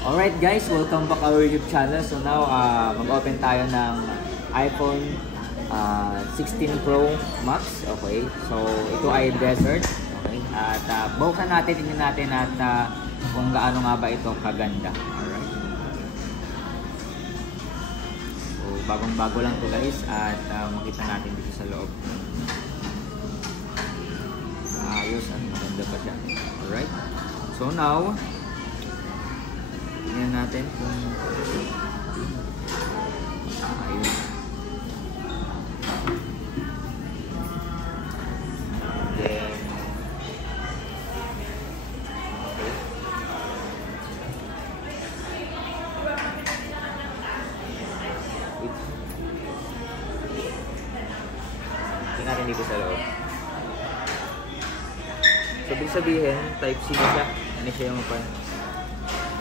Alright guys, welcome back our YouTube channel. So now, mag-open tayo ng iPhone 16 Pro Max. Okay, so ito ay desert. Okay, at buksan natin, tingnan natin at kung gaano nga ba ito kaganda. Alright. So bagong-bago lang to guys at makita natin dito sa loob. Ayos at maganda pa siya. Alright. So now, tingnan natin kung ayun. Then tingnan natin dito sa loob. So, ibig sabihin, Type-C na siya. Ano siya yung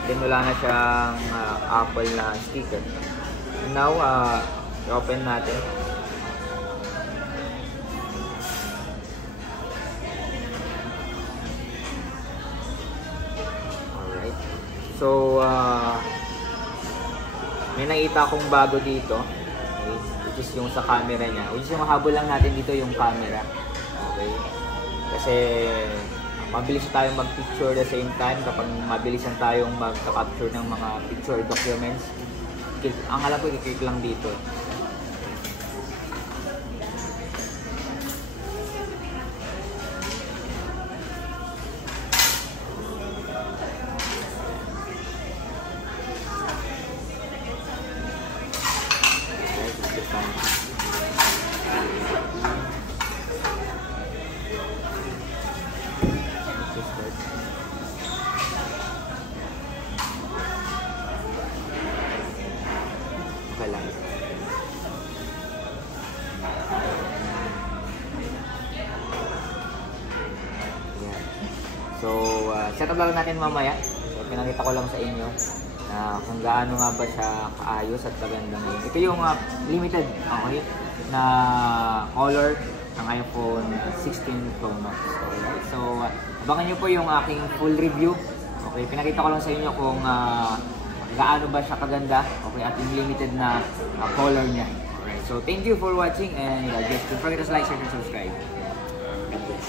then wala na siyang Apple na sticker. Now, i-open natin. Alright. So, may nakita akong bago dito. Okay. Which is yung sa camera niya. Which is yung habol lang natin dito yung camera. Okay. Kasi mabilis tayong mag-picture the same time kapag mabilisan tayong mag-capture ng mga picture documents. Ang alam ko, i-click lang dito. So, set up lang natin mamaya. So, pinakita ko lang sa inyo na kung gaano nga ba siya kaayos at magandang yun. Ito yung limited, okay, na color ng iPhone 16 Pro Max. Alright, so abangan nyo po yung aking full review. Okay, pinakita ko lang sa inyo kung gaano ba siya kaganda, okay, at yung limited na color niya. Alright, so thank you for watching and just don't forget to like, share, and subscribe. God bless.